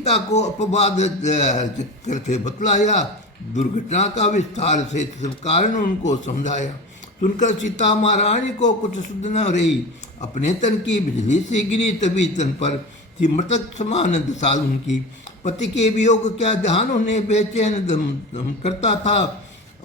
सीता को अपवाद करके बतलाया, दुर्घटना का विस्तार से सब कारण उनको समझाया। सुनकर सीता महारानी को कुछ सुध न रही, अपने तन की बिजली से गिरी, तभी तन पर थी मृतक समान दशा उनकी। पति के वियोग क्या ध्यान उन्हें बेचैन दम करता था,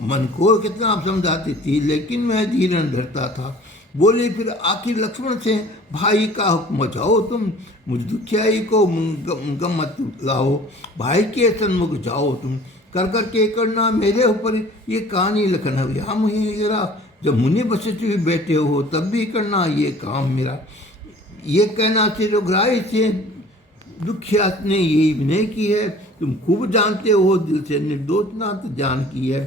मन को कितना समझाती थी लेकिन मैं धीर न धरता था। बोले फिर आखिर लक्ष्मण से, भाई का हुक्म जाओ तुम, मुझ दुखियाई को गम मत लाओ, भाई के सन्मुख जाओ तुम, कर कर के करना मेरे ऊपर ये कहानी लखन या मेरा, जब मुनि वशिष्ठ भी बैठे हो तब भी करना ये काम मेरा। ये कहना से रुग्राही से दुखिया ने यही विनय की है, तुम खूब जानते हो दिल से निर्दोष नाथ जान की है।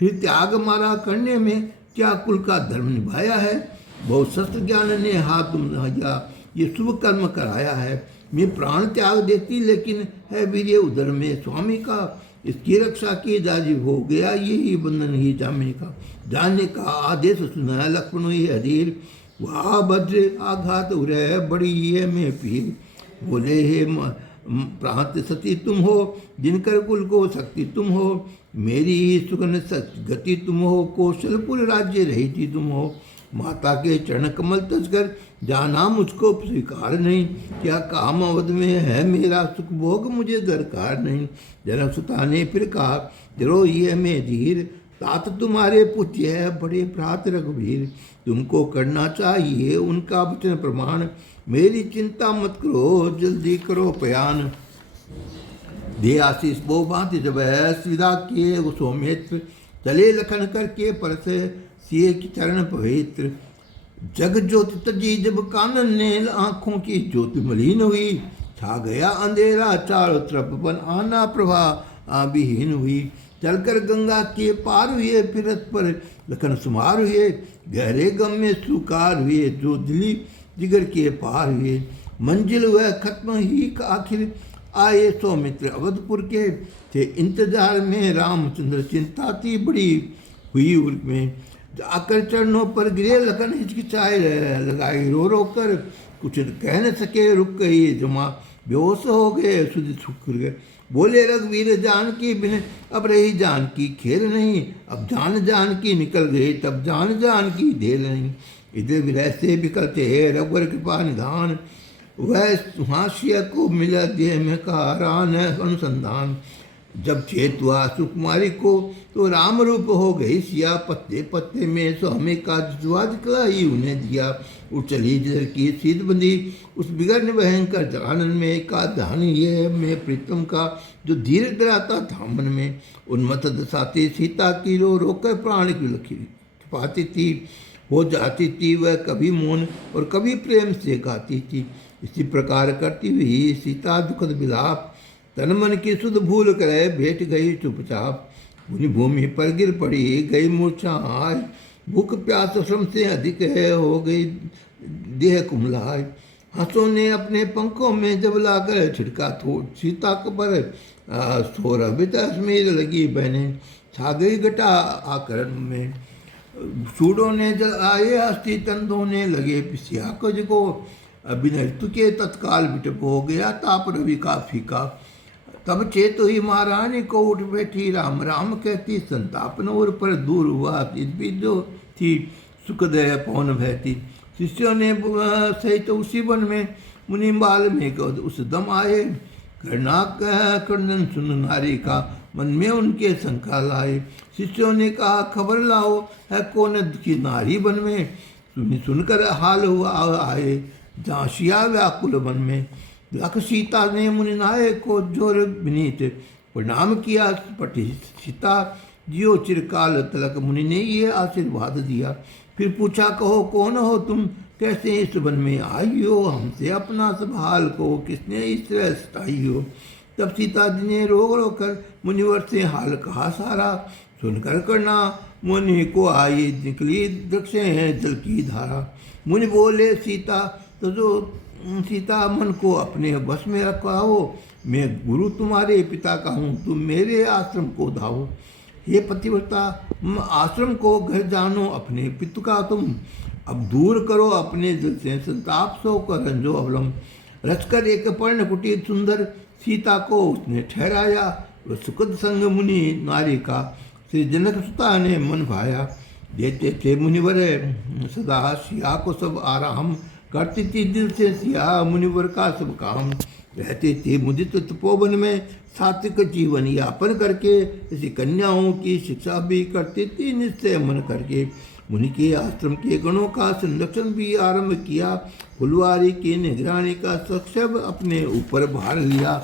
फिर त्याग मारा करने में क्या कुल का धर्म निभाया है, बहुत शस्त्र ज्ञान ने हाथ या ये शुभ कर्म कराया है। मैं प्राण त्याग देती लेकिन है वीर्य उधर में स्वामी का, इसकी रक्षा की दाजी हो गया यही बंधन ही जाने का। जाने का आदेश सुना लक्ष्मण ही अधीर, वाह भद्र आघात उरह बड़ी ये में पीर। बोले हे प्रांत सती तुम हो, जिनकर कुल को शक्ति तुम हो, मेरी ही सुगन गति तुम हो, कौशलपुर राज्य रही थी तुम हो। माता के चरण कमल तजकर जाना मुझको स्वीकार नहीं, क्या काम अवध में है मेरा सुख भोग मुझे दरकार नहीं। जनक सुता ने फिर कहा, जरो ये मैं धीर, तात तुम्हारे पुत्र है बड़े भ्रात रघुवीर, तुमको करना चाहिए उनका वचन प्रमाण, मेरी चिंता मत करो जल्दी करो पयान। दे आशीष बो भांति जब विदा किए वो सौमित्र, चले लखन करके परस सिए की चरण पवित्र। जग ज्योति तजी जब कानन ने, आंखों की ज्योति मलिन हुई, छा गया अंधेरा चारों तरफ बन आना प्रभा विहीन हुई। चलकर गंगा के पार हुए, फिरत पर लखन सुमार हुए, गहरे गम में सुकार हुए, जो दिली जिगर के पार हुए। मंजिल वह खत्म ही आखिर आए सौमित्र अवधपुर के, थे इंतजार में रामचंद्र, चिंता थी बड़ी हुई उनमें। आकर चरणों पर गिरे लखन हिचकिचाए लगाई रो रो कर, कुछ कह न सके रुक गई जमा, बेहोश हो गए सुध सुख गए। बोले रघुवीर जान की बिन अब रही जान की खेल नहीं, अब जान जान की निकल गई तब जान जान की ढेल नहीं। इधर विरह से बिकलते है रघुवर कृपा निधान, वह सुहासिया को मिला देह में कारान अनुसंधान। जब चेत हुआ सुकुमारी को तो राम रूप हो गई सिया, पत्ते पत्ते में स्वामी का जुआ दिखलाई उन्हें दिया। उछली जर की सीध बंदी उस बिगड़ने भयंकर जलानन में, का ध्यान ये में प्रीतम का जो धीरे डराता था मन में। उन्मत्त दशाती सीता की रो रोकर प्राण की लखी पाती थी, हो जाती थी वह कभी मौन और कभी प्रेम से गाती थी। इसी प्रकार करती हुई सीता दुखद विलाप, तन मन की सुध भूल करे भेट गई चुपचाप। मुनि भूमि पर गिर पड़ी गई मूर्छा आय, भूख प्यास श्रम से अधिक है हो गई देह कुमलाय। हंसों ने अपने पंखों में जब लाकर छिड़का थोड़ सीता पर, सौरभित अश्मीर लगी बहने, छा गई घटा आकरण में। सूडों ने जलाए हस्ती तन धोने लगे पिसिया कुछ को, अभिनृत्य के तत्काल विटप हो गया ताप रवि का फीका। तब चेत हुई महारानी को उठ बैठी, राम राम कहती संतापन और पर दूर हुआ जो थी सुखदय पवन बहती। शिष्यों ने सहित उसी वन में मुनि बाल में उस दम आए, करना क्रंदन सुन नारी का मन में उनके शंका लाए। शिष्यों ने कहा खबर लाओ है कौन की नारी वन में, सुनकर हाल हुआ आए झांसिया व्याकुल वन में। लख सीता ने मुनिनाय को जोर विनीत प्रणाम किया, पटी सीता जियो चिरकाल तलक, मुनि ने ये आशीर्वाद दिया। फिर पूछा कहो कौन हो तुम, कैसे इस वन में आई हो, हमसे अपना सब हाल को किसने इस तरह सताई हो। तब सीता जी ने रो रो कर मुनिवर से हाल कहा सारा, सुनकर करना मुनि को आई निकली दृक्ष है जल की धारा। मुनि बोले सीता तो जो सीता मन को अपने वश में रखाओ, मैं गुरु तुम्हारे पिता का हूँ, तुम मेरे आश्रम को धाओ। हे पतिव्रता आश्रम को घर जानो अपने पितु का तुम, अब दूर करो अपने दिल से संताप सो कर रंजो अवलम। रचकर एक पर्ण कुटीर सुंदर सीता को उसने ठहराया। वह सुखद संग मुनि नारी का श्री जनक सुता ने मन भाया। देते थे मुनिवर सदा सिया को सब आराम, करती थी दिल से सिया मुनिवर का सब काम। रहते थे मुदित तपोवन में सात्विक जीवन यापन करके, इसी कन्याओं की शिक्षा भी करती थी निश्चय मन करके। मुनि के आश्रम के गणों का संरक्षण भी आरंभ किया, फुलवारी की निगरानी का सक्षम अपने ऊपर भार लिया।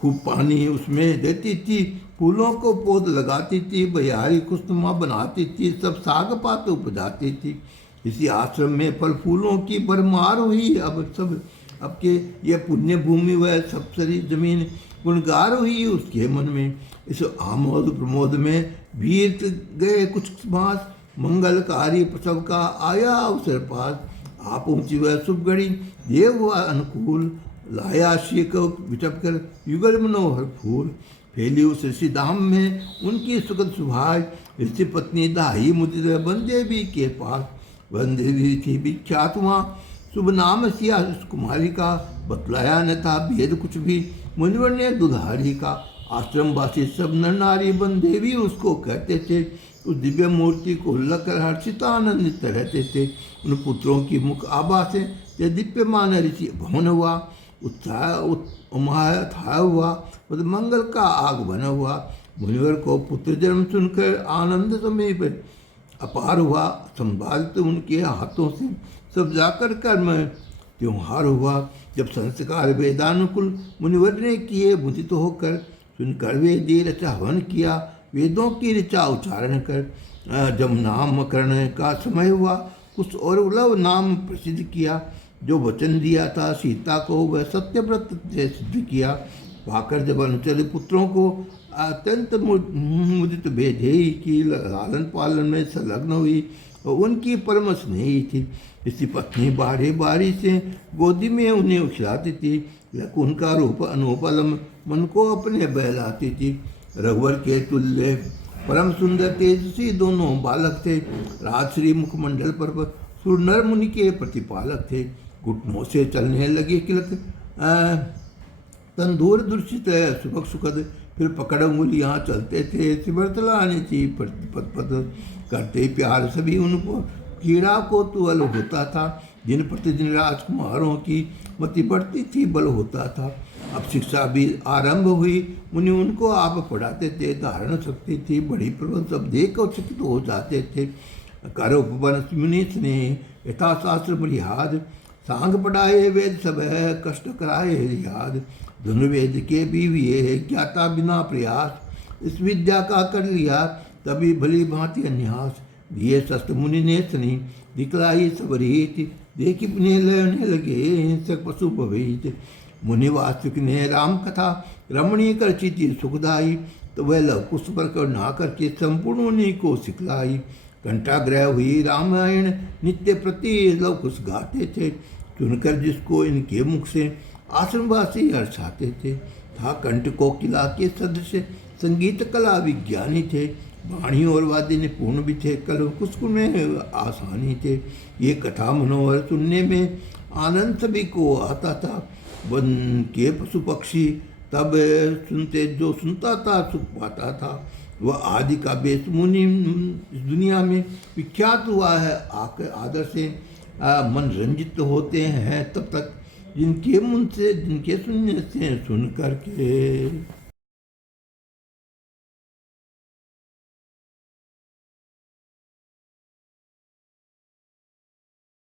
खूब पानी उसमें देती थी, फूलों को पौध लगाती थी, बयारी खुशनुमा बनाती थी, सब साग पात उपजाती थी। इसी आश्रम में फल फूलों की भरमार हुई। अब के ये पुण्य भूमि वह सब सरी जमीन गुणगार हुई उसके मन में। इस आमोद प्रमोद में बीत गए कुछ मास, मंगलकारी प्रसव का आया अवसर पास। आप पहुंची वह शुभ घड़ी, देव हुआ अनुकूल, लाया श्री को बिटप कर युगल मनोहर फूल। फैली उस ऋषि धाम में उनकी सुखद सुभाष, ऋषि पत्नी दाही मुदित बंदे भी के पास। बंदे भी थी विख्यात वहाँ, शुभ नाम सिया कुमारी का, बतलाया न था भेद कुछ भी मुनिवर ने दुधारी का। आश्रमवासी सब नर नारी बंदे भी उसको कहते थे, उस दिव्य मूर्ति को लकर हर्षित आनंदित रहते थे। उन पुत्रों की मुख आभा से ये दिव्यमान ऋषि भवन हुआ, उत्साह था हुआ, मंगल का आगमन हुआ। मुनिवर को पुत्र जन्म सुनकर आनंद समीप अपार हुआ। संभालते उनके हाथों से सब जाकर कर्म त्योहार हुआ। जब संस्कार वेदानुकूल मुनिवर ने किए मुदित होकर, सुनकर वेदी रचा हवन किया, वेदों की ऋचा उच्चारण कर। जब नामकरण का समय हुआ, कुछ और उलव नाम प्रसिद्ध किया। जो वचन दिया था सीता को वह सत्यव्रत से सिद्ध किया। पाकर जब अनुचर पुत्रों को अत्यंत मुदित भेजे की लालन पालन में संलग्न हुई और उनकी परम स्नेही थी। इसी पत्नी बारी बारी से गोदी में उन्हें खिलाती थी। उनका रूप अनुपलम मन को अपने बहलाती थी। रघुवर के तुल्य परम सुंदर तेजस्वी दोनों बालक थे। राजश्री मुखमंडल पर सुरनर मुनि के प्रतिपालक थे। घुटनों से चलने लगे किलक तंदूर दूषित सुबक सुखद, फिर पकड़ उंगलियाँ चलते थे। सिबरतलाने थी पद पद करते प्यार सभी उनको, कीड़ा को तुअल होता था। दिन प्रतिदिन राजकुमारों की मति बढ़ती थी, बल होता था। अब शिक्षा भी आरंभ हुई, मुनि उनको आप पढ़ाते थे। धारण शक्ति थी बड़ी प्रबल, सब देख और चकित हो जाते थे। कर उपवन मुनि स्नेह यथाशास्त्र बलिहाद, सांग पढ़ाए वेद सब है कष्ट कराए याद। धनुर्वेद के भी हुए ज्ञाता बिना प्रयास, इस विद्या का कर लिया तभी भली भांति अन्यास। दिए शस्त्र मुनि ने सनी, दिखलाई सब रीत, देखी पुण्य लेने लगे हिंसक पशु भवित। मुनि वास्तविक ने राम कथा रमणीय कर चिति सुखदाई, तो वह लव कुश पर कर ना करके संपूर्ण उन्हीं को सिखलाई। कंठाग्रह हुई रामायण नित्य प्रति लव कुश गाते थे, सुनकर जिसको इनके मुख से आश्रमवासी हर्षाते थे। था कंठ को किला के सदस्य, संगीत कला विज्ञानी थे। वाणी और वाद्य निपुण भी थे, कल कुछ में आसानी थे। ये कथा मनोहर सुनने में आनंद सभी को आता था। वन के पशु पक्षी तब सुनते, जो सुनता था सुख पाता था। वह आदि का बेस मुनि इस दुनिया में विख्यात हुआ है। आदर से मन रंजित होते हैं तब तक जिनके मुंह से, जिनके सुनने से सुन करके।